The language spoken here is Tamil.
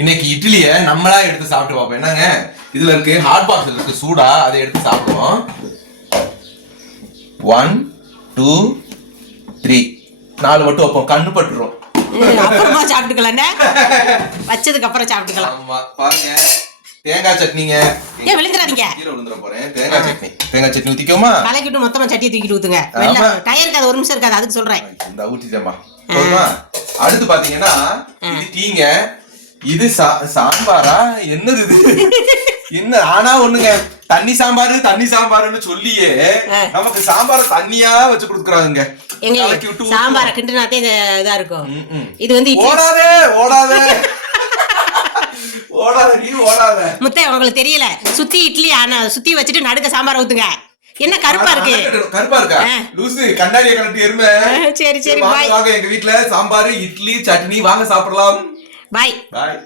இன்னைக்கு இட்லியை நம்மளா எடுத்து சாப்பிட்டு பார்ப்போம். என்னங்க இதுல இருக்கு, ஹாட் பாக்ஸ் இருக்கு சூடா, அதை எடுத்து சாப்பிடுவோம். 1 2 3 4 மட்டும் வைப்போம், கண்ணு பட்டுரும். அப்புறமா சாப்பிட்டுக்கலாம், வச்சதுக்கு அப்புறம் சாப்பிட்டுக்கலாம். ஆமா பாருங்க, தேங்காய் சட்னிங்க. ஏன் விழுந்துறாதீங்க, கீரை விழுந்துற போறேன். தேங்காய் சட்னி ஊத்திக்கோமா, கலக்கிட்டு மொத்தமா சட்டியை தூக்கிட்டு ஊத்துங்க. டயர் இருக்காது, ஒரு நிமிஷம் இருக்காது, அதுக்கு சொல்றேன். இந்த ஊத்திட்டேமா போதுமா. அடுத்து பாத்தீங்கன்னா இது டீங்க, இது சாம்பாரா, என்னது இது? என்ன ஆனா ஒண்ணுங்க, தண்ணி சாம்பாருன்னு சொல்லியே நமக்கு சாம்பார தண்ணியா வச்சு கொடுக்குறாங்க. சாம்பார கிண்டுனாத்தே இதா இருக்கும். இது வந்து ஓடாத நீ ஓடாத முத்தை, உங்களுக்கு தெரியல, சுத்தி இட்லி சுத்தி வச்சுட்டு நடுக்க சாம்பார் ஊத்துங்க. என்ன கருப்பா இருக்கு? கருப்பா இருக்கா லூசு, கண்ணாடிய கலட்டி எருமை. சரி சரி, பாய். வாங்க எங்க வீட்ல சாம்பார், இட்லி, சட்னி, வாங்க சாப்பிடலாம். பாய் பாய்.